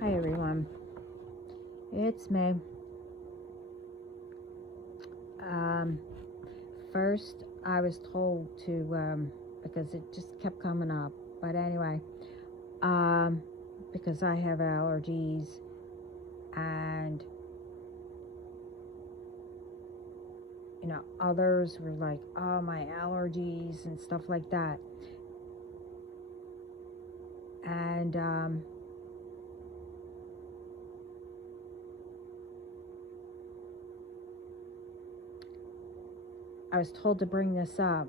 Hi everyone, it's me. Um, First, I was told to, because it just kept coming up, but anyway, um, because I have allergies and, others were like, oh, my allergies and stuff like that. And, I was told to bring this up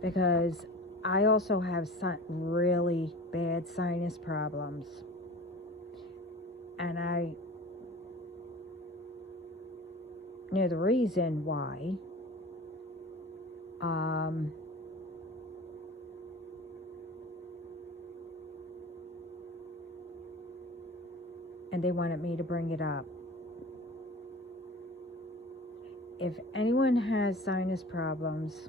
because I also have really bad sinus problems. And I know the reason why. Um, and they wanted me to bring it up. If anyone has sinus problems,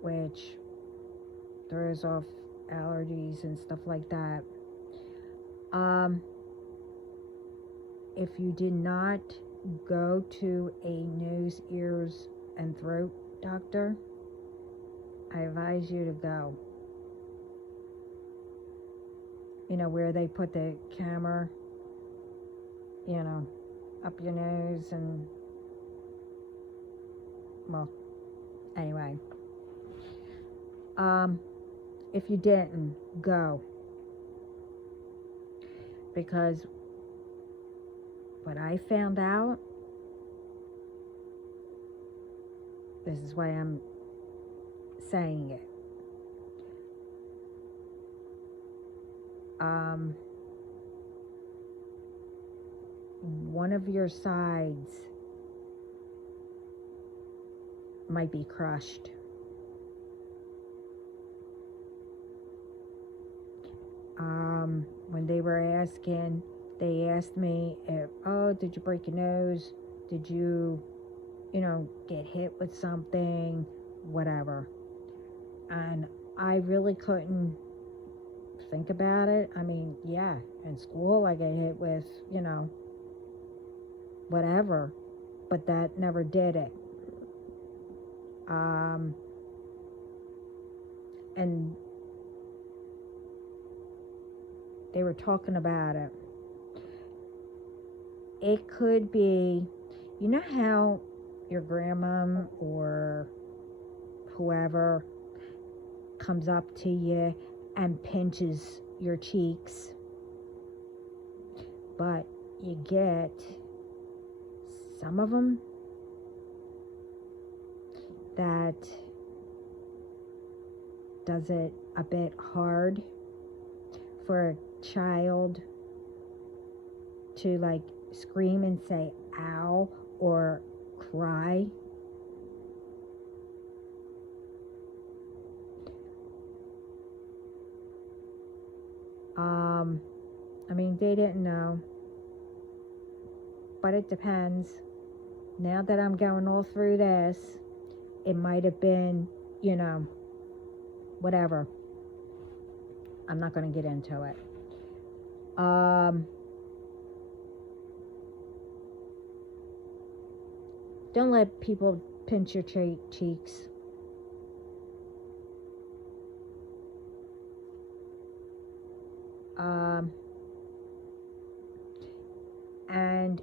which throws off allergies and stuff like that, if you did not go to a nose, ears, and throat doctor, I advise you to go. Where they put the camera, up your nose and, well, anyway. If you didn't, go. Because what I found out, this is why I'm saying it. One of your sides might be crushed. When they were asking, they asked me if, did you break your nose? Did you, get hit with something? Whatever. And I really couldn't think about it. I mean, yeah, in school I get hit with, whatever, but that never did it. And they were talking about it. It could be, how your grandma or whoever comes up to you and pinches your cheeks, but you get some of them that does it a bit hard for a child to like scream and say ow or cry. I mean, they didn't know, but it depends. Now that I'm going all through this, it might have been, whatever. I'm not going to get into it. Don't let people pinch your cheeks. And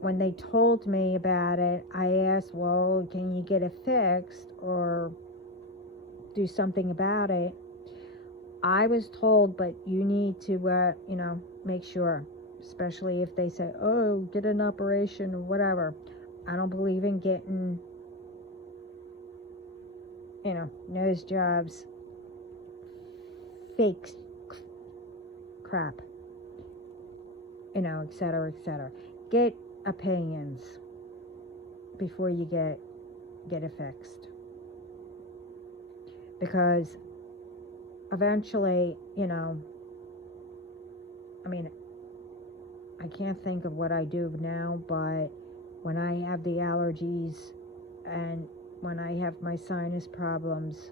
when they told me about it, I asked, well, can you get it fixed or do something about it? I was told, but you need to, make sure, especially if they say, oh, get an operation or whatever. I don't believe in getting, nose jobs, fake crap, et cetera, et cetera. Get opinions before you get it fixed. Because eventually, I mean, I can't think of what I do now, but when I have the allergies and when I have my sinus problems,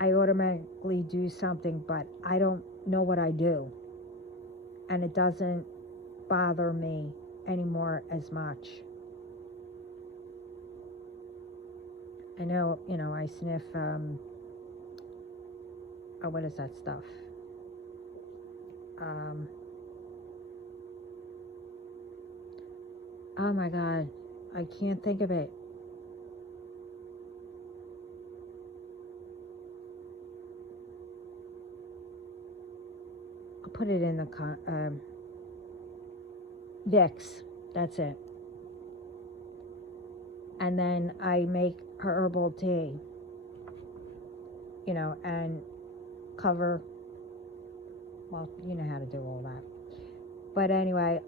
I automatically do something, but I don't know what I do. And it doesn't bother me anymore as much. I know, I sniff, what is that stuff? Oh my God, I can't think of it. I'll put it in the Vicks, that's it. And then I make herbal tea, and cover, well, you know how to do all that. But anyway,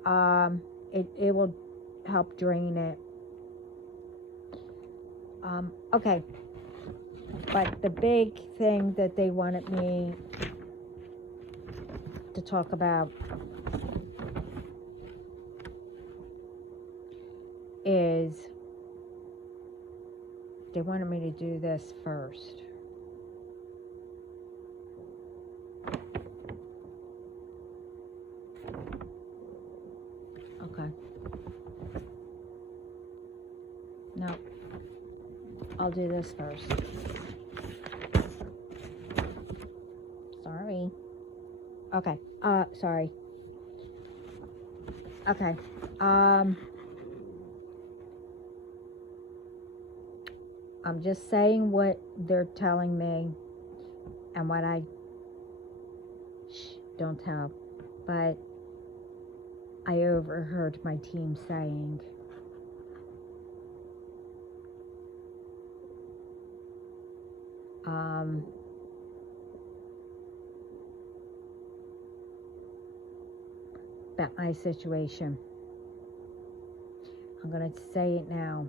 it will help drain it. Okay, but the big thing that they wanted me to talk about is they wanted me to do this first. Okay. No, I'll do this first. Sorry. Okay. Sorry. Okay. I'm just saying what they're telling me and what I don't tell, but I overheard my team saying, about my situation. I'm going to say it now.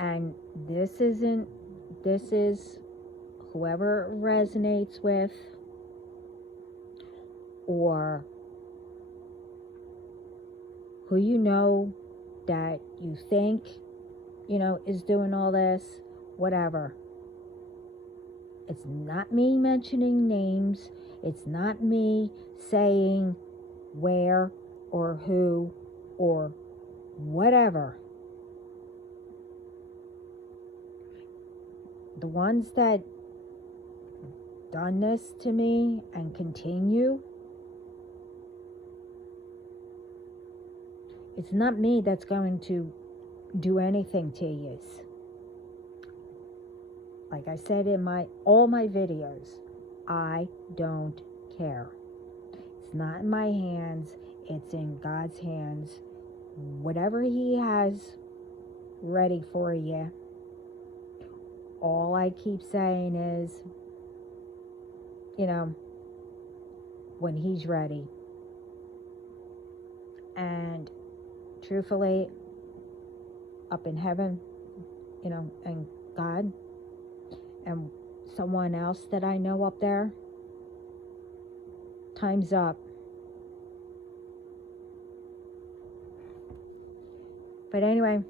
And this is whoever it resonates with, or who that you think, is doing all this, whatever. It's not me mentioning names. It's not me saying where or who or whatever. The ones that done this to me and continue, it's not me that's going to do anything to you. Like I said in all my videos, I don't care. It's not in my hands, it's in God's hands. Whatever He has ready for you, all I keep saying is, when He's ready. And truthfully, up in heaven, and God, and someone else that I know up there, time's up. But anyway,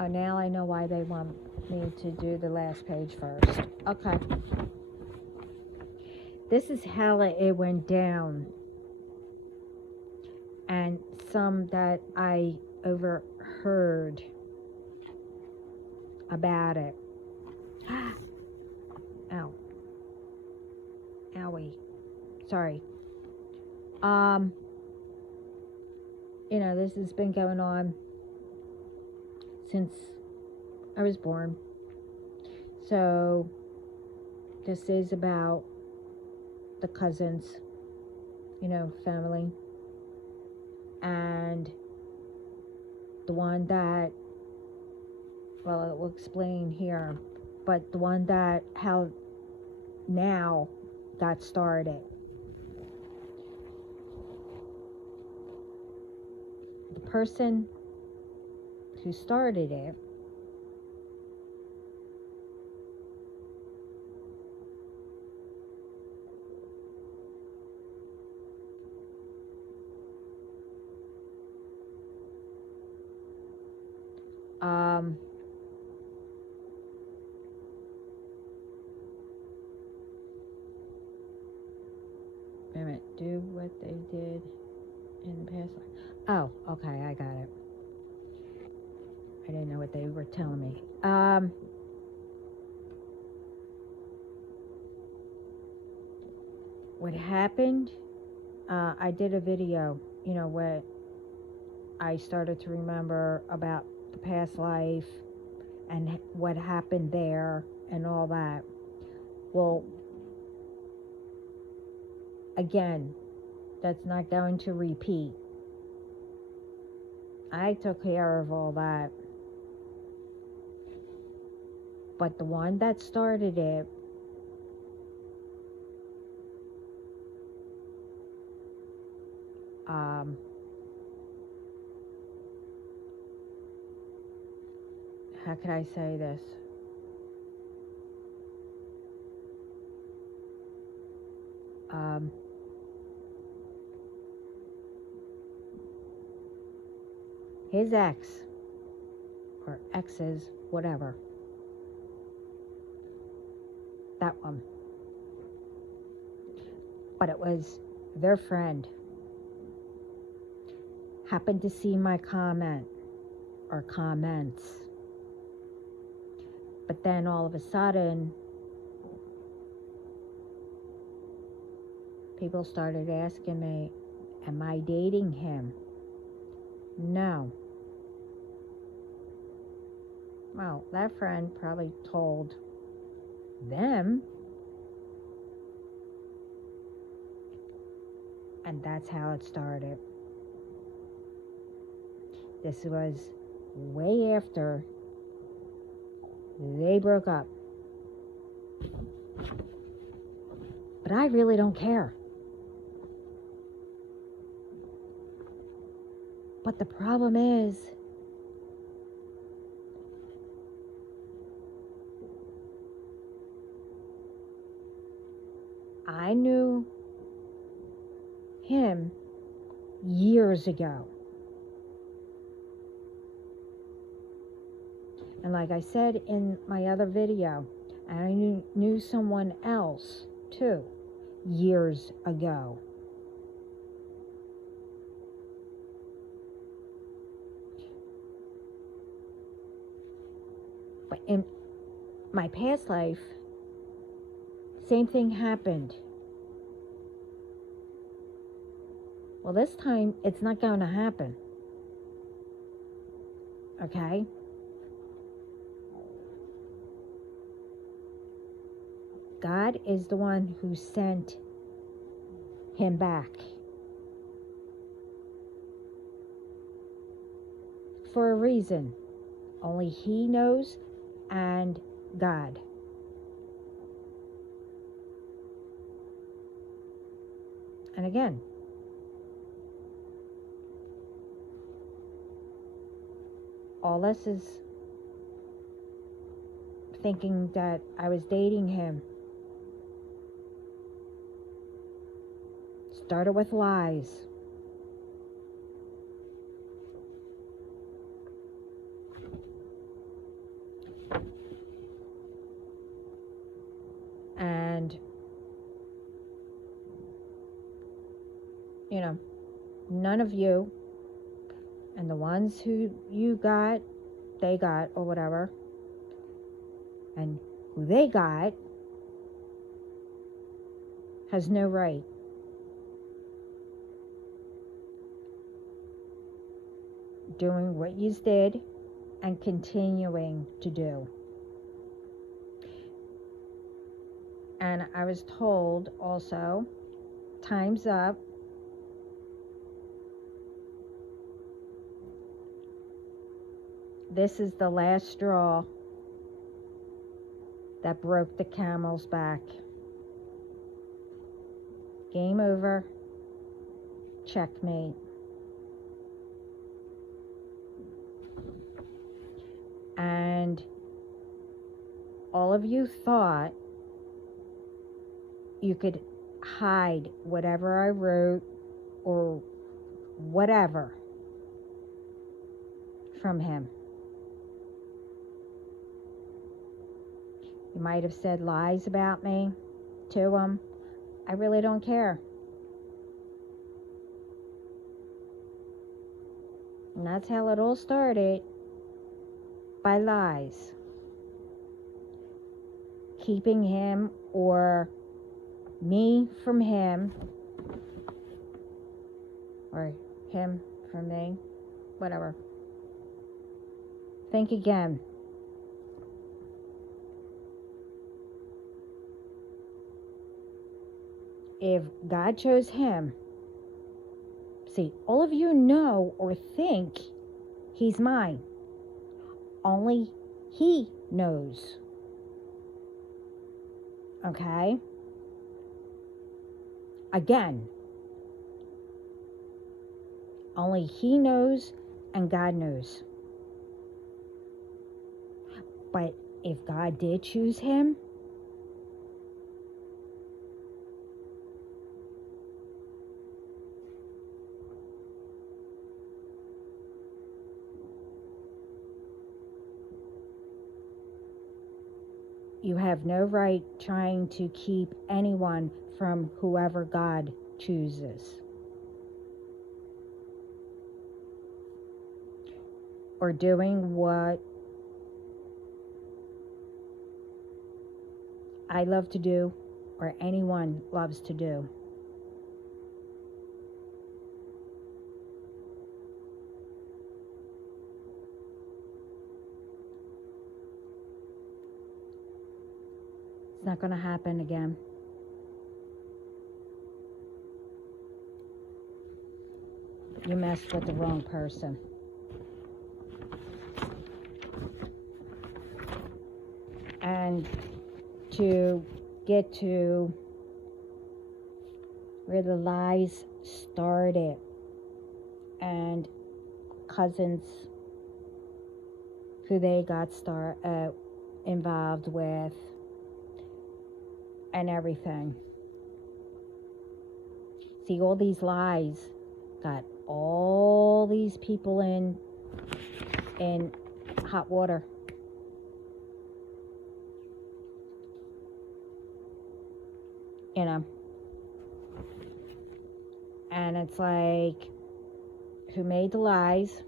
now I know why they want me to do the last page first. Okay. This is how it went down. And some that I overheard about it. Ow. Owie. Sorry. This has been going on since I was born. So this is about the cousins, family. And the one that, well, it will explain here, but the one that how now got started. The person who started it Wait a minute. Do what they did in the past life. Oh, okay, I got it. I didn't know what they were telling me. What happened, I did a video, what I started to remember about the past life and what happened there and all that. Well, again, that's not going to repeat. I took care of all that. But the one that started it, how could I say this? His ex, or exes, whatever. That one. But it was their friend. Happened to see my comment, or comments. But then all of a sudden, people started asking me, am I dating him? No. Well, that friend probably told them, and that's how it started. This was way after they broke up. But I really don't care. But the problem is, I knew him years ago. And like I said in my other video, I knew someone else too years ago. But in my past life, same thing happened. Well, this time it's not going to happen. Okay? God is the one who sent him back. For a reason. Only he knows, and God. And again, all this is thinking that I was dating him. Started with lies. And, none of you, and the ones who you got, they got, or whatever, and who they got has no right doing what you did and continuing to do. And I was told also, time's up. This is the last straw that broke the camel's back. Game over. Checkmate. And all of you thought you could hide whatever I wrote or whatever from him. You might have said lies about me to him. I really don't care. And that's how it all started, by lies. Keeping him or me from him, or him from me, whatever. Think again. If God chose him, see, all of you know or think he's mine. Only he knows. Okay? Again, only he knows and God knows. But if God did choose him, you have no right trying to keep anyone from whoever God chooses. Or doing what I love to do, or anyone loves to do. It's not going to happen again. You messed with the wrong person. And to get to where the lies started, and cousins who they got involved with, and everything. See, all these lies got all these people in hot water. You know? And it's like, who made the lies?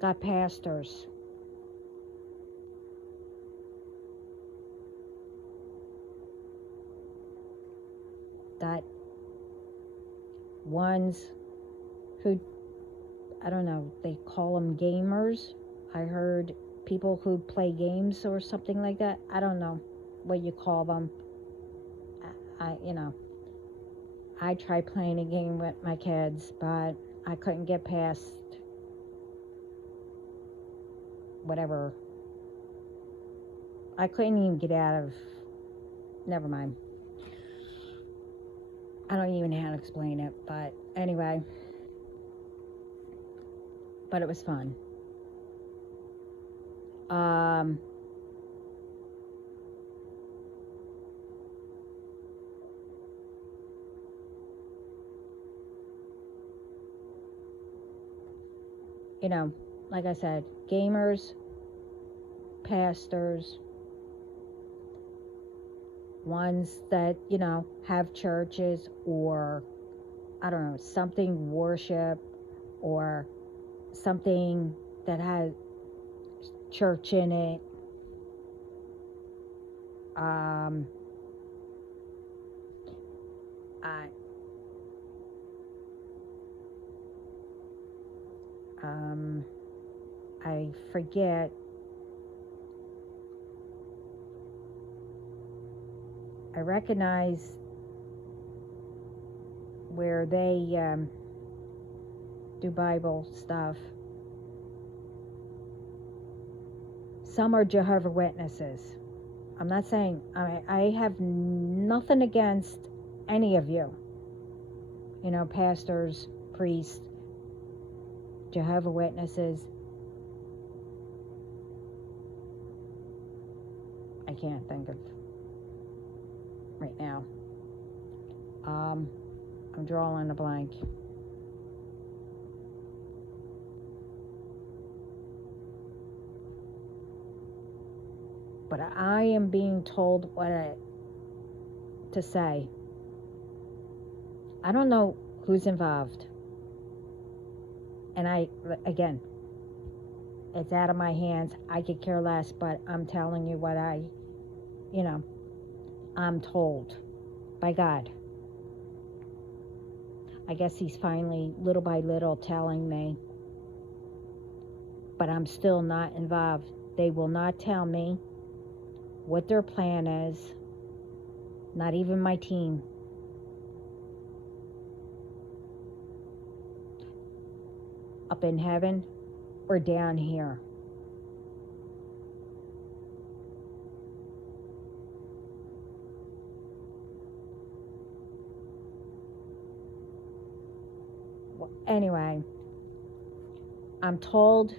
Got pastors. Got ones who, I don't know, they call them gamers. I heard people who play games or something like that. I don't know what you call them. I tried playing a game with my kids, but I couldn't get past whatever. I couldn't even get out of, never mind. I don't even know how to explain it, but anyway. But it was fun. Like I said, gamers, pastors, ones that, have churches, or, I don't know, something worship, or something that has church in it. I forget. I recognize where they do Bible stuff. Some are Jehovah's Witnesses. I'm not saying, I have nothing against any of you. Pastors, priests, Jehovah's Witnesses. I can't think of right now. I'm drawing a blank. But I am being told to say. I don't know who's involved. And again, it's out of my hands. I could care less, but I'm telling you what I'm told by God. I guess he's finally, little by little, telling me. But I'm still not involved. They will not tell me what their plan is. Not even my team. Up in heaven or down here. Well, anyway, I'm told,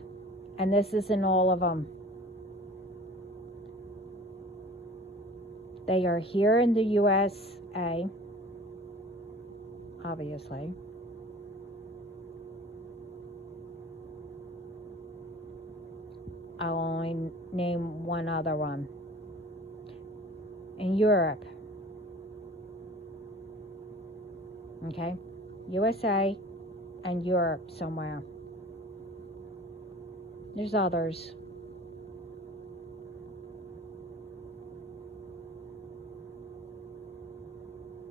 and this isn't all of them, they are here in the USA, obviously. I'll only name one other one. In Europe. Okay? USA and Europe somewhere. There's others.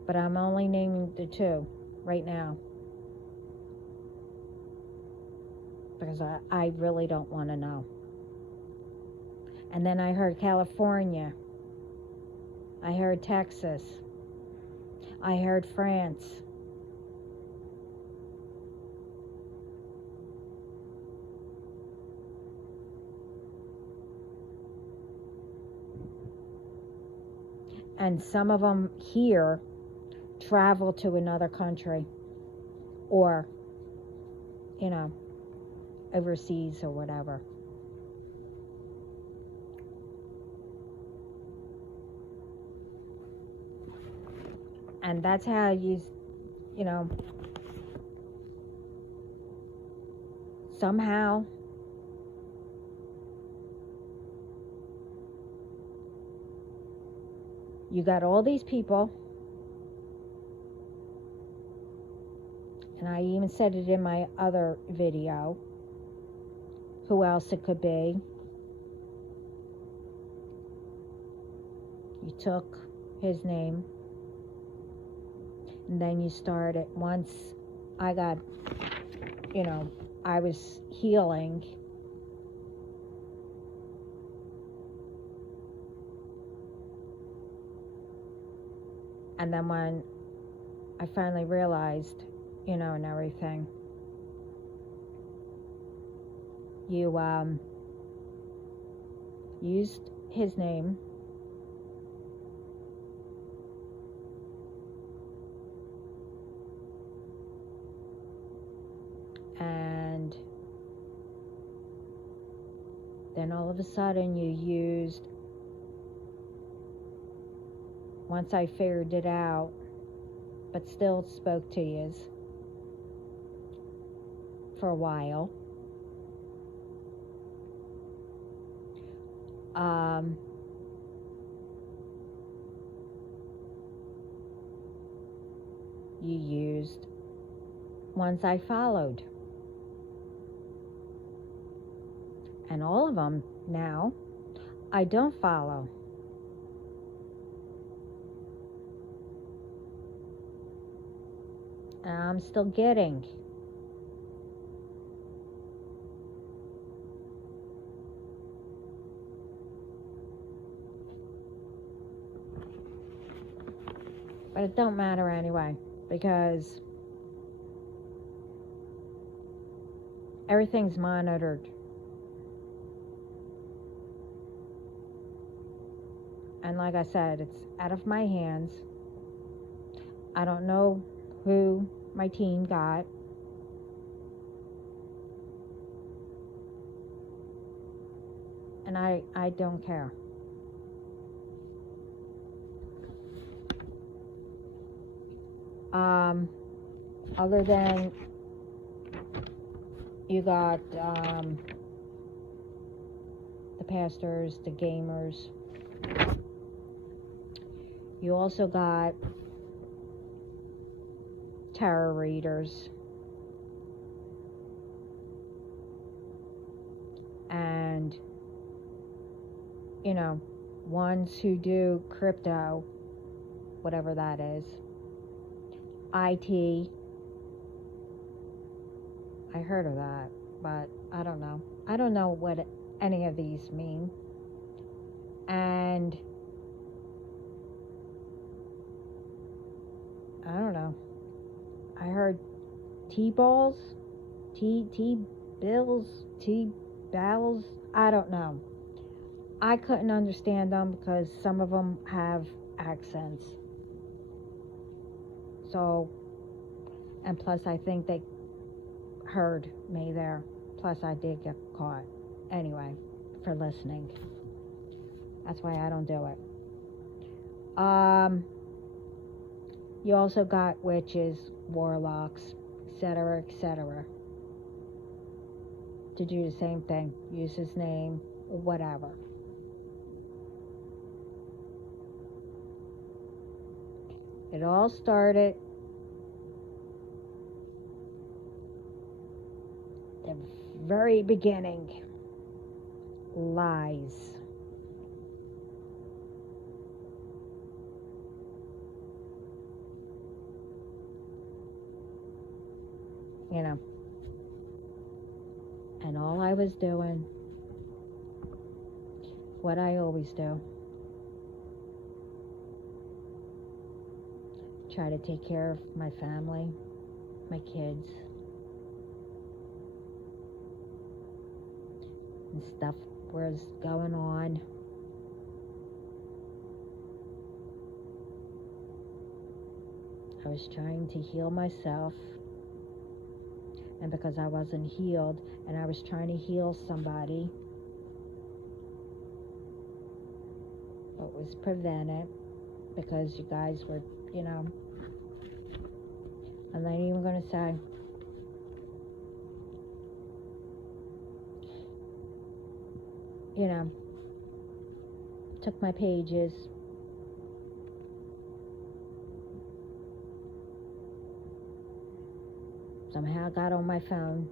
But I'm only naming the two right now. Because I really don't want to know. And then I heard California. I heard Texas. I heard France. And some of them here travel to another country or, overseas or whatever. And that's how somehow you got all these people, and I even said it in my other video, who else it could be. You took his name, and then you started, once I got, I was healing, and then when I finally realized, and everything, you used his name, and then all of a sudden you used, once I figured it out, but still spoke to you for a while, you used ones I followed. And all of them now, I don't follow. And I'm still getting. But it don't matter anyway, because everything's monitored. And like I said, it's out of my hands. I don't know who my team got. And I don't care. Other than you got the pastors, the gamers, You also got tarot readers. And, ones who do crypto, whatever that is. IT. I heard of that, but I don't know. I don't know what any of these mean. And I don't know. I heard T-balls, T-bills, T-bells. I don't know. I couldn't understand them because some of them have accents. So, and plus I think they heard me there. Plus I did get caught. Anyway, for listening. That's why I don't do it. You also got witches, warlocks, etc., etc. to do the same thing. Use his name, whatever. It all started the very beginning. Lies. And all I was doing, what I always do, try to take care of my family, my kids, and stuff was going on. I was trying to heal myself, and because I wasn't healed, and I was trying to heal somebody, it was prevented, because you guys were, I'm not even going to say. Took my pages, somehow got on my phone,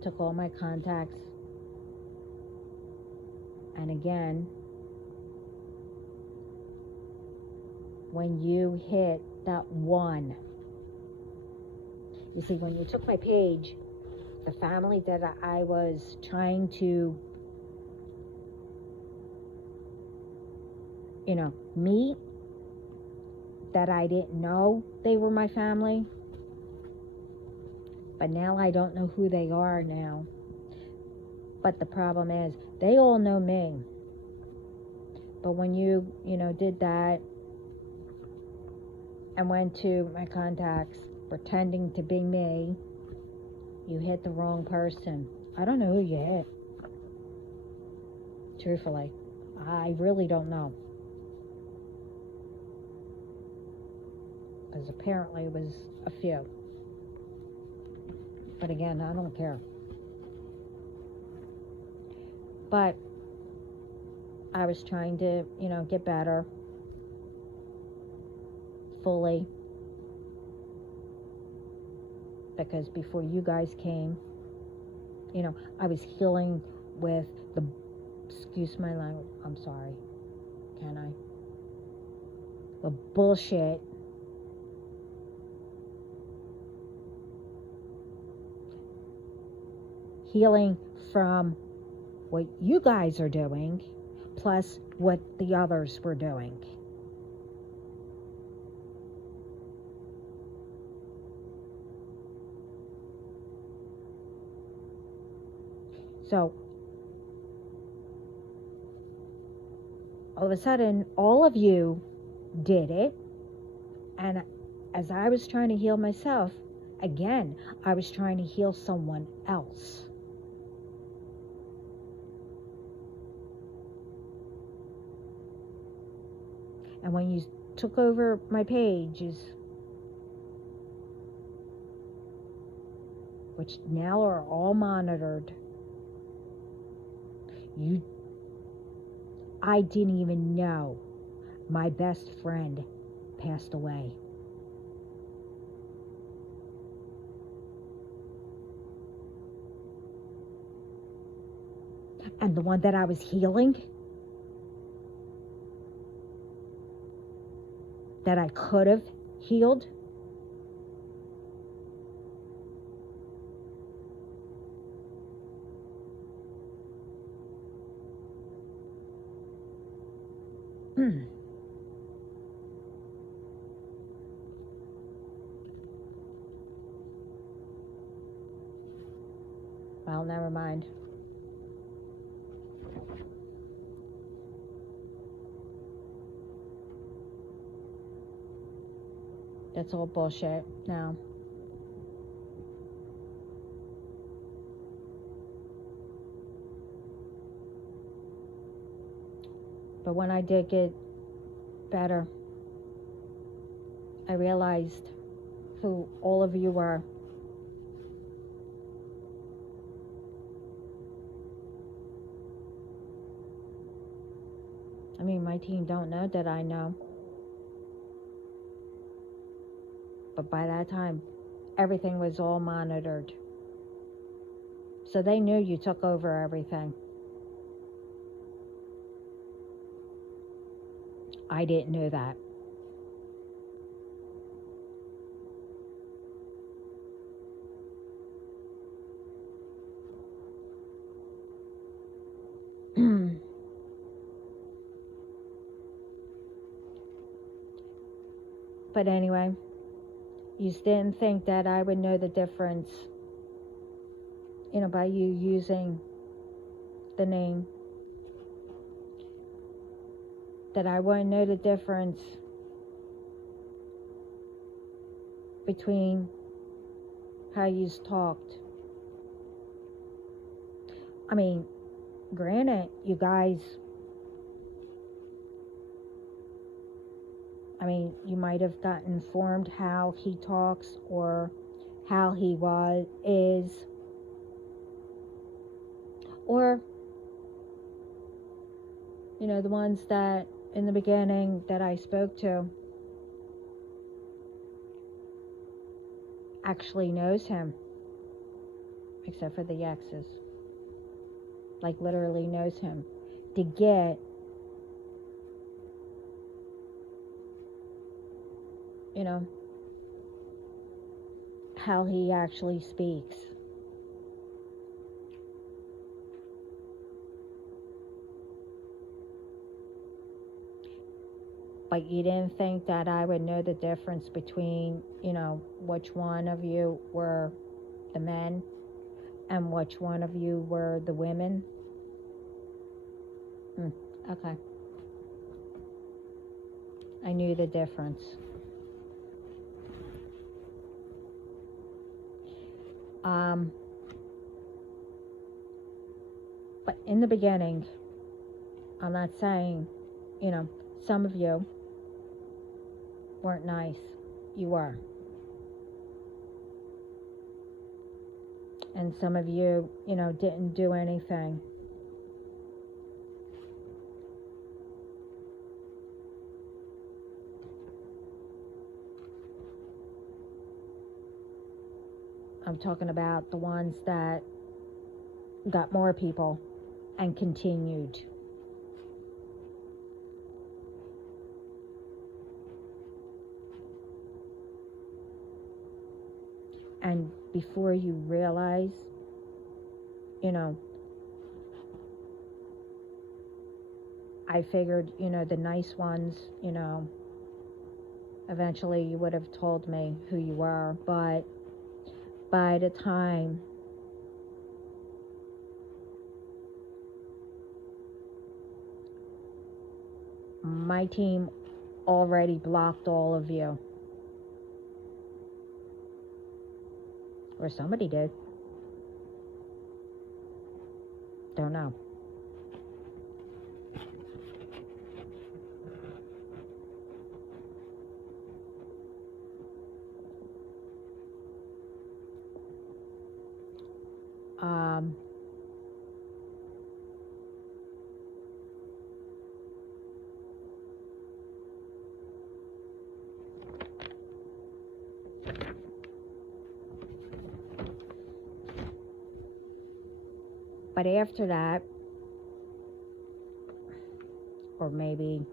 took all my contacts, and again, when you hit that one, you see, when you took my page, the family that I was trying to, meet, that I didn't know they were my family, but now I don't know who they are now. But the problem is, they all know me. But when you, did that and went to my contacts pretending to be me, you hit the wrong person. I don't know who you hit. Truthfully, I really don't know. Because apparently it was a few. But again, I don't care. But I was trying to, get better fully. Because before you guys came, I was healing with the, excuse my language, I'm sorry, can I? The bullshit healing from what you guys are doing, plus what the others were doing. So, all of a sudden, all of you did it, and as I was trying to heal myself, again, I was trying to heal someone else. And when you took over my pages, which now are all monitored, you I didn't even know my best friend passed away. And the one that I was healing, that I could have healed, well, never mind. That's all bullshit now. But when I did get better, I realized who all of you were. I mean, my team don't know that I know. But by that time, everything was all monitored. So they knew you took over everything. I didn't know that. But anyway, you didn't think that I would know the difference, by you using the name. That I wouldn't know the difference between how you talked. I mean, granted, you guys, you might have gotten informed how he talks or how he is, or, the ones that in the beginning that I spoke to actually knows him, except for the exes, like literally knows him, to get how he actually speaks. But you didn't think that I would know the difference between, which one of you were the men and which one of you were the women? Okay. I knew the difference. But in the beginning, I'm not saying, some of you weren't nice. You were. And some of you, didn't do anything. I'm talking about the ones that got more people and continued. And before you realize, I figured, the nice ones, eventually you would have told me who you were. But by the time my team already blocked all of you, or somebody did, don't know. But after that, or maybe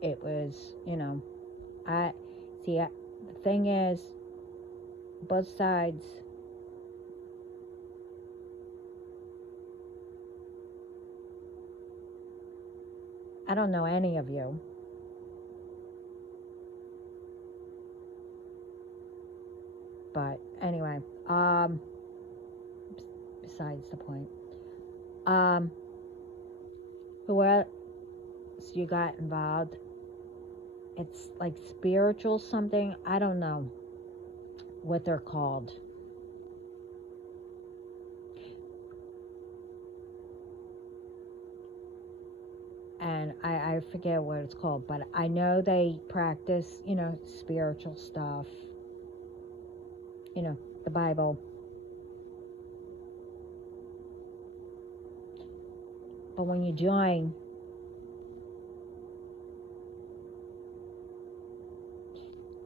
it was, I see, the thing is, both sides, I don't know any of you, but anyway, besides the point, who else you got involved? It's like spiritual something, I don't know what they're called. And I forget what it's called, but I know they practice, spiritual stuff, the Bible. But when you join,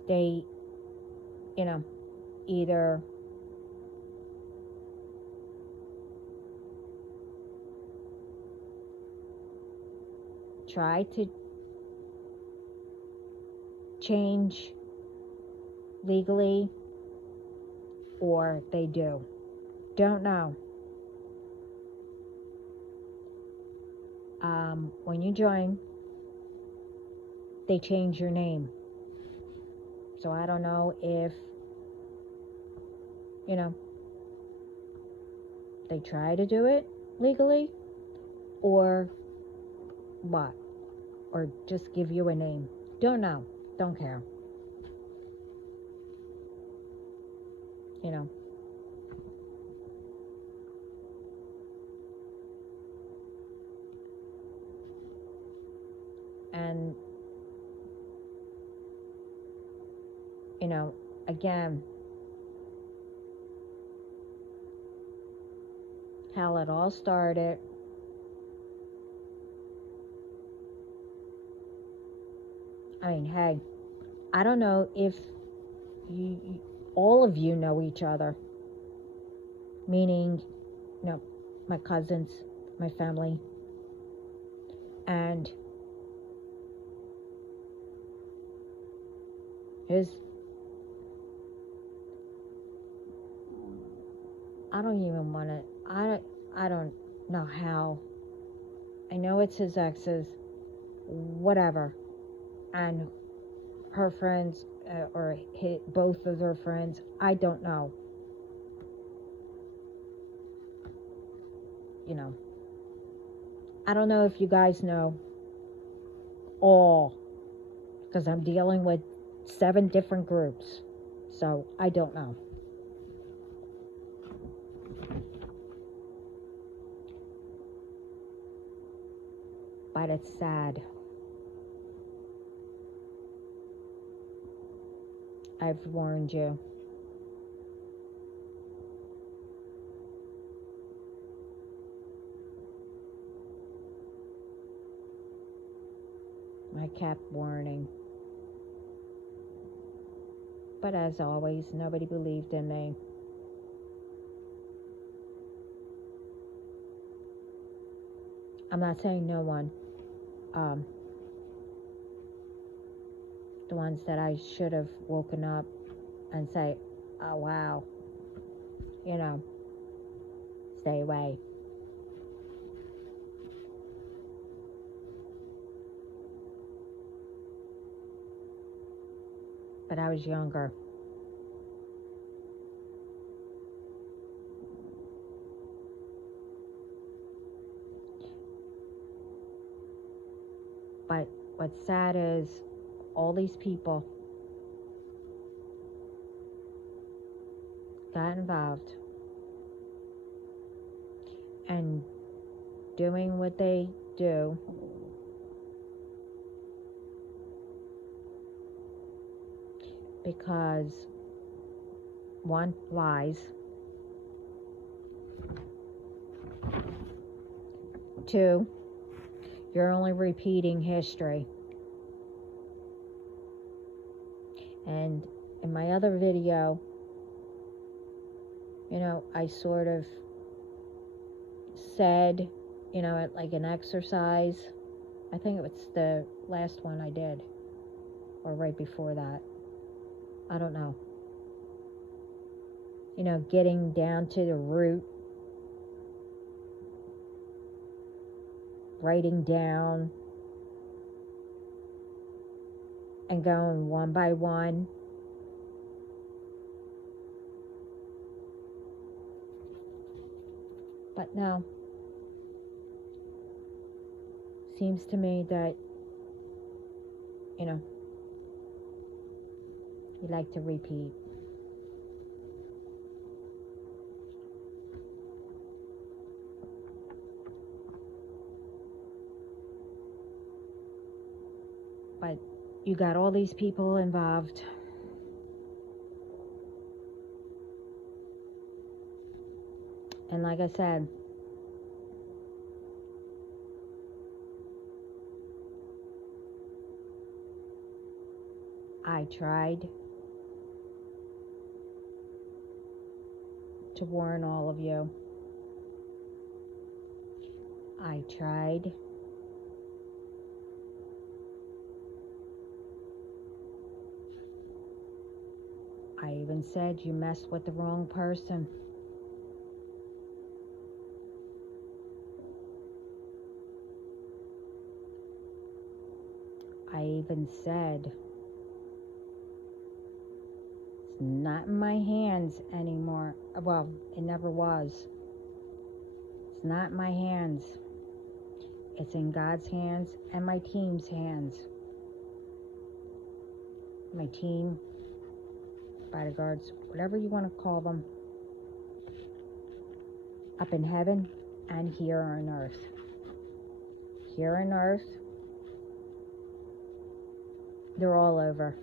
they, either try to change legally, or they do. Don't know. When you join, they change your name. So I don't know if, they try to do it legally, or what, or just give you a name. Don't know. Don't care. And, again, how it all started, I mean, hey, I don't know if all of you know each other, meaning, my cousins, my family, and I don't even want to, I don't know how. I know it's his ex's, whatever, and her friends, or both of their friends, I don't know. I don't know if you guys know all, because I'm dealing with 7 different groups, so I don't know. But it's sad. I've warned you. I kept warning. But as always, nobody believed in me. I'm not saying no one. The ones that I should have woken up and say, oh wow, stay away. But I was younger. But what's sad is all these people got involved and doing what they do because 1, lies, 2, you're only repeating history. And in my other video, I sort of said, at like an exercise. I think it was the last one I did, or right before that. I don't know. Getting down to the root, writing down, and going one by one. But no. Seems to me that, you like to repeat. But you got all these people involved. And like I said, I tried to warn all of you. I tried. I even said you messed with the wrong person. I even said it's not in my hands anymore. Well, it never was. It's not in my hands. It's in God's hands and my team's hands. My team, bodyguards, whatever you want to call them, up in heaven and here on earth. Here on earth, they're all over.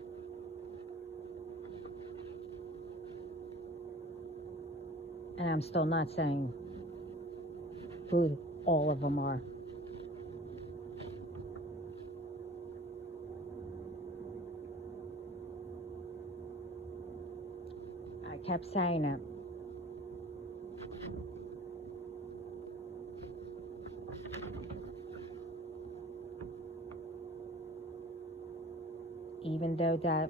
And I'm still not saying who all of them are. I kept saying it. Even though that,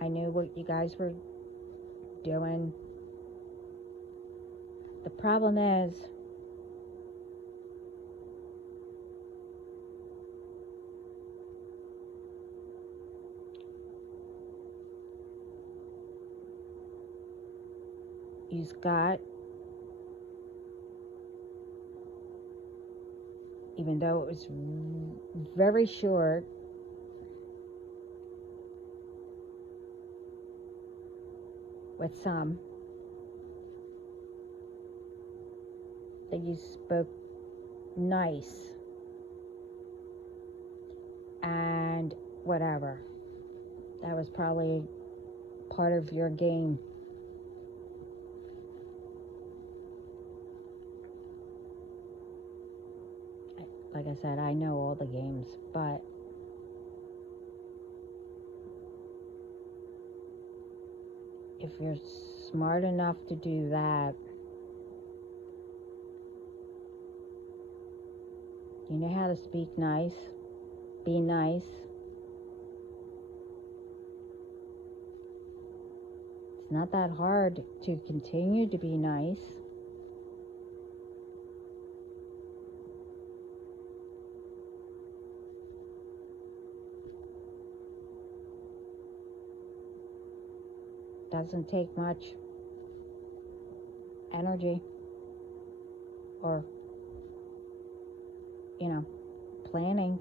I knew what you guys were doing. The problem is, you've got, even though it was very short, with some, that you spoke nice and whatever. That was probably part of your game. Like I said, I know all the games, but if you're smart enough to do that, you know how to speak nice, be nice. It's not that hard to continue to be nice. Doesn't take much energy or, planning.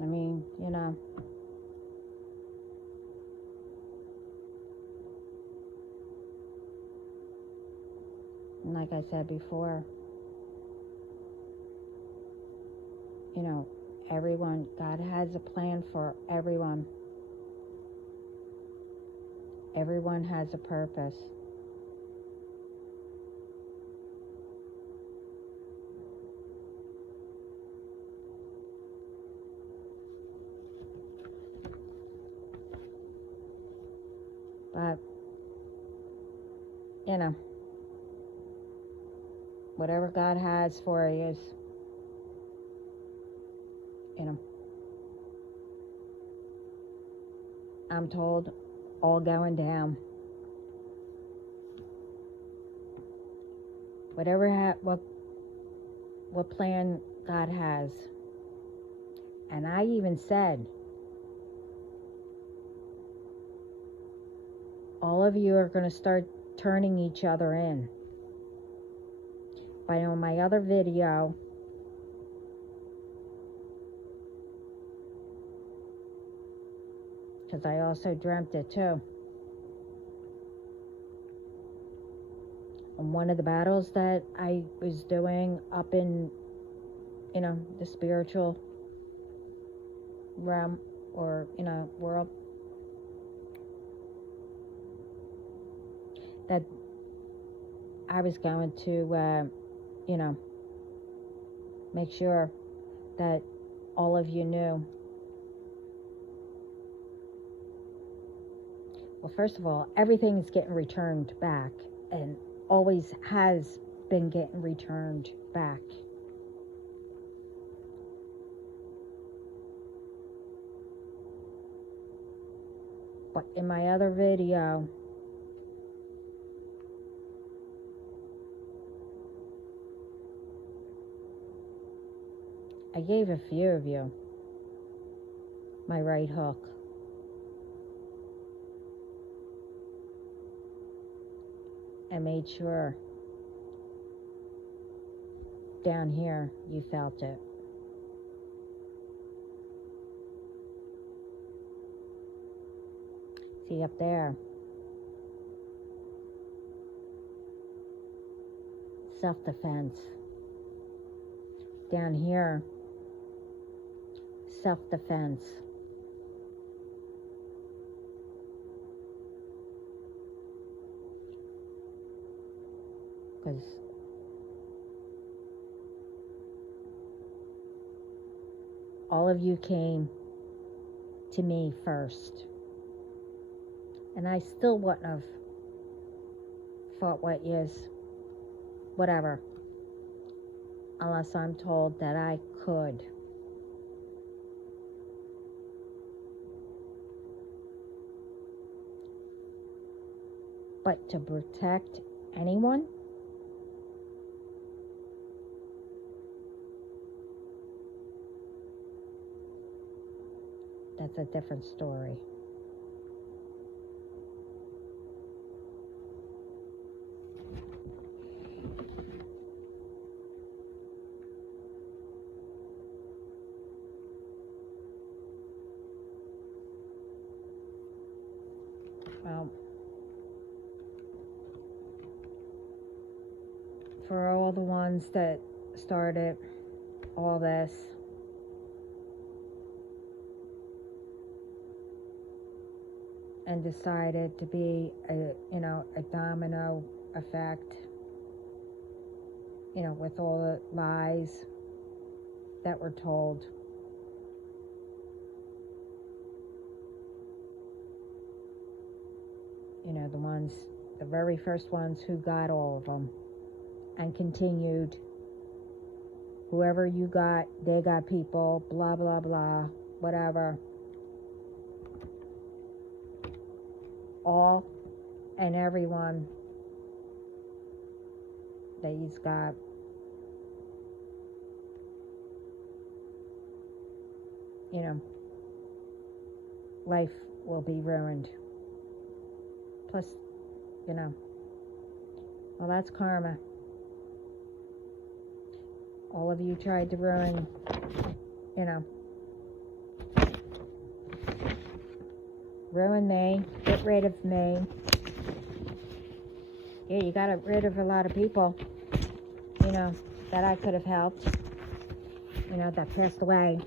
I mean, and like I said before, everyone, God has a plan for everyone. Everyone has a purpose. you know, whatever God has for you is, you know, I'm told, all going down. Whatever what plan God has. And I even said, all of you are going to start turning each other in. But on my other video, because I also dreamt it too, on one of the battles that I was doing up in, you know, the spiritual realm, or, you know, world, that I was going to, you know, make sure that all of you knew. Well, first of all, everything's getting returned back, and always has been getting returned back. But in my other video, I gave a few of you my right hook. And made sure down here you felt it. See up there, self-defense. Down here, self-defense. Because all of you came to me first. And I still wouldn't have fought what is, whatever, unless I'm told that I could. But to protect anyone, that's a different story. Well, for all the ones that started all this, and decided to be a domino effect, with all the lies that were told. The very first ones who got all of them and continued. Whoever you got, they got people, blah, blah, blah, whatever. All and everyone that he's got. Life will be ruined. Plus, well, that's karma. All of you tried to ruin, ruin me, get rid of me. Yeah, you got rid of a lot of people, that I could have helped, that passed away.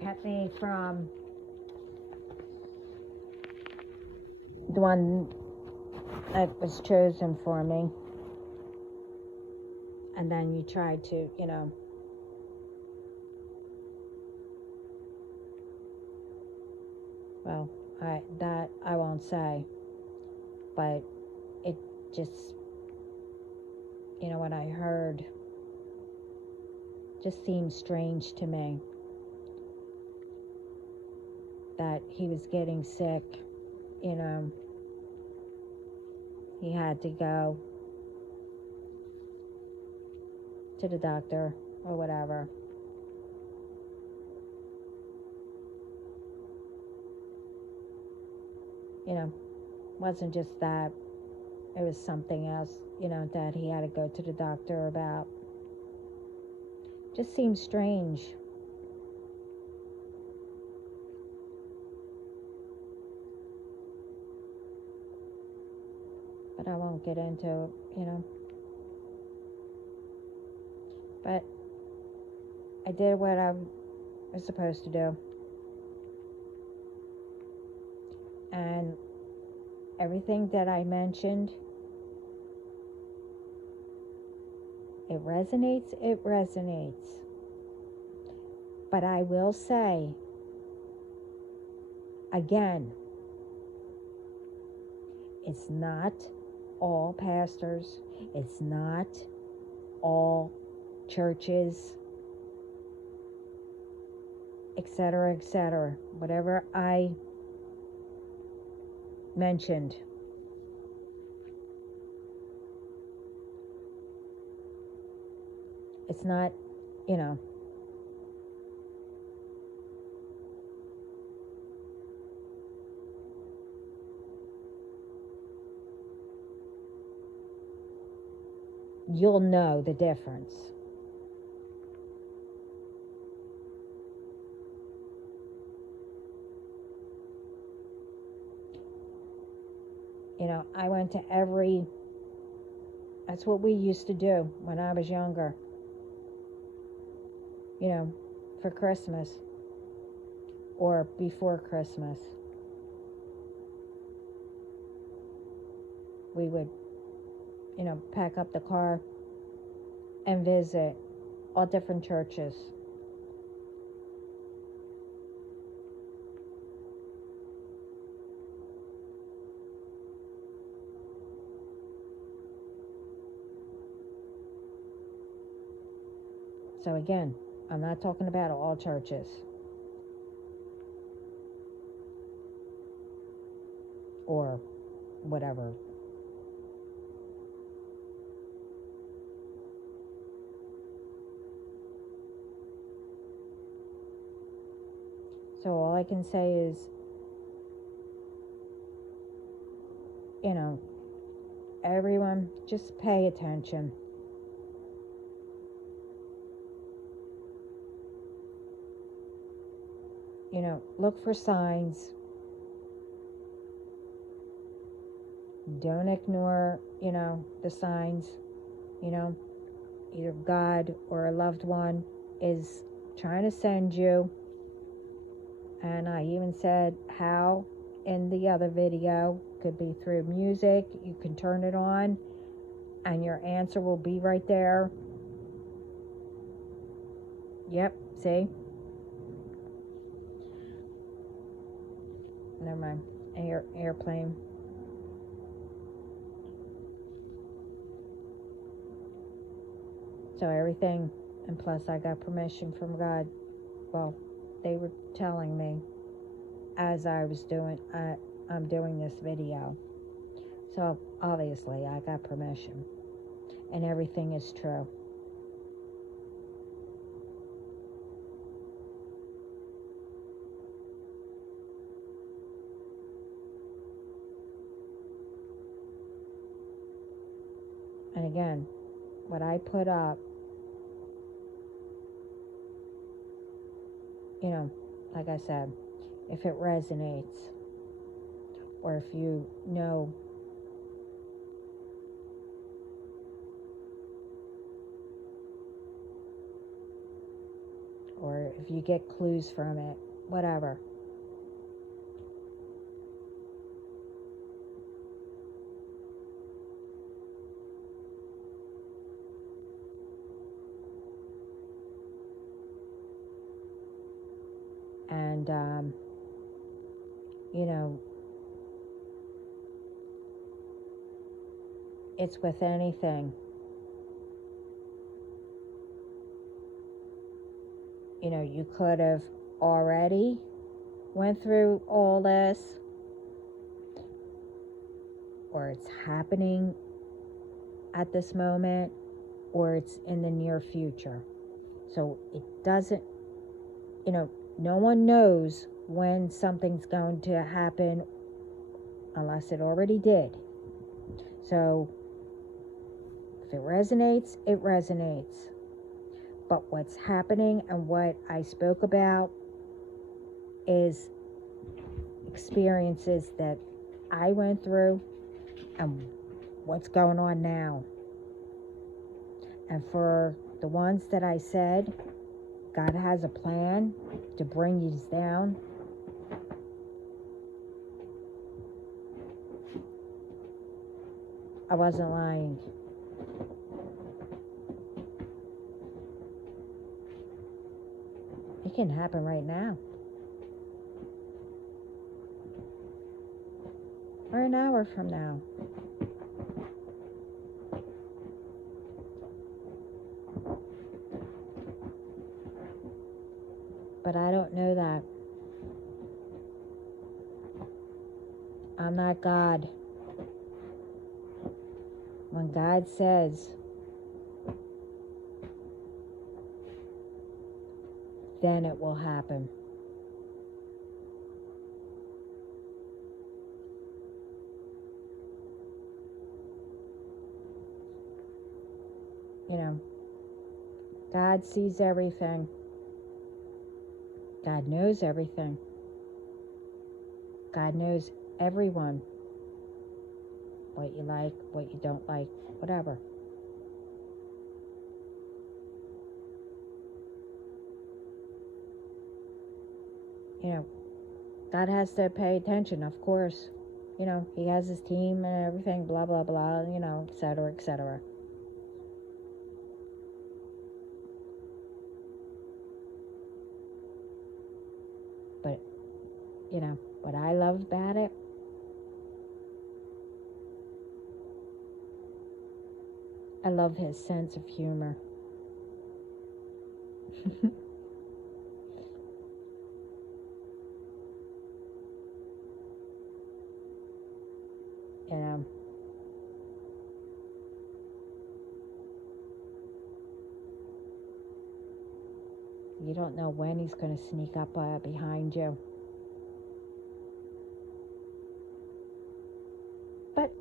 Kept me from the one that was chosen for me. And then you tried to, well, That I won't say, but it just, what I heard just seemed strange to me, that he was getting sick, he had to go to the doctor or whatever. Wasn't just that, it was something else, that he had to go to the doctor about. Just seems strange. But I won't get into, But I did what I was supposed to do. And everything that I mentioned, it resonates. But I will say, again, it's not all pastors, it's not all churches, etc., etc. Whatever I mentioned, it's not, you'll know the difference. I went to that's what we used to do when I was younger, for Christmas or before Christmas. We would, pack up the car and visit all different churches. So again, I'm not talking about all churches or whatever. So all I can say is, everyone just pay attention. Look for signs. Don't ignore, the signs. Either God or a loved one is trying to send you. And I even said how in the other video. Could be through music. You can turn it on and your answer will be right there. Yep, see? Never mind. Airplane. So everything, and plus I got permission from God. Well, they were telling me as I was I'm doing this video. So obviously I got permission. And everything is true. And again, what I put up, like I said, if it resonates, or if you know or if you get clues from it, whatever. And You know, it's with anything. You know, you could have already went through all this, or it's happening at this moment, or it's in the near future. So it doesn't, you know, no one knows when something's going to happen unless it already did. So if it resonates, it resonates. But what's happening and what I spoke about is experiences that I went through and what's going on now. And for the ones that I said, God has a plan to bring you down. I wasn't lying. It can happen right now. Or an hour from now. But I don't know that. I'm not God. When God says, then it will happen. You know, God sees everything. God knows everything. God knows everyone. What you like, what you don't like, whatever. You know, God has to pay attention, of course. You know, he has his team and everything, blah, blah, blah, you know, et cetera, et cetera. But, you know, what I love about it, I love his sense of humor. You know, you don't know when he's going to sneak up behind you. But,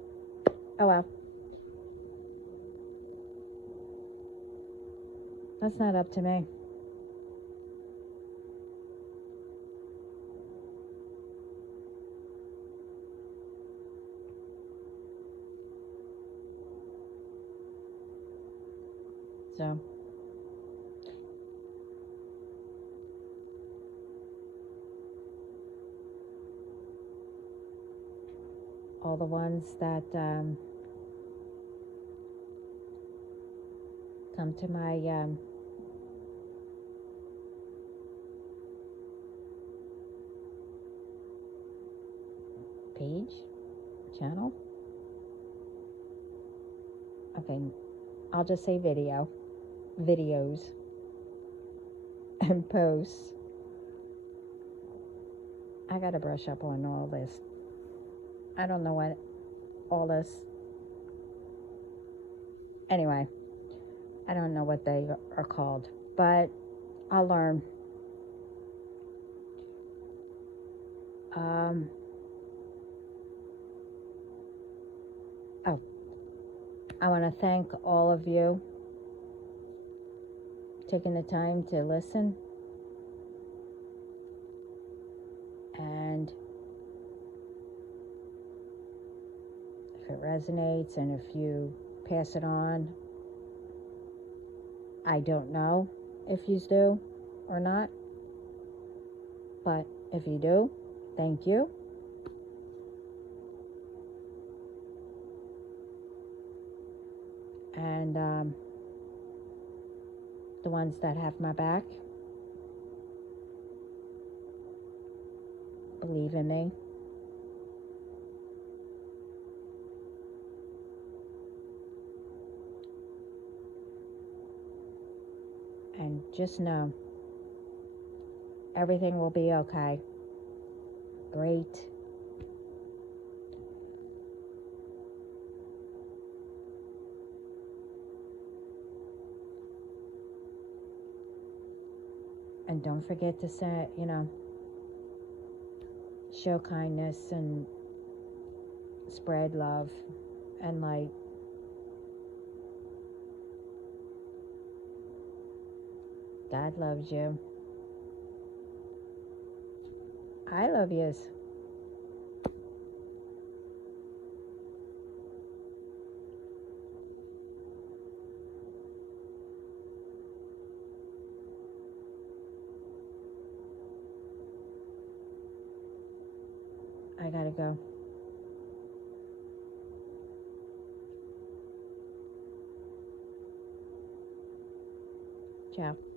oh well. That's not up to me. So, all the ones that come to my page, channel. Okay, I'll just say videos, and posts. I gotta brush up on all this. I don't know what all this. Anyway, I don't know what they are called, but I'll learn. Oh, I want to thank all of you taking the time to listen. And if it resonates and if you pass it on, I don't know if you do or not. But if you do, thank you. And the ones that have my back, believe in me. just know everything will be okay. Great. And don't forget to say, show kindness and spread love and light. God loves you. I love yous. I gotta go. Ciao.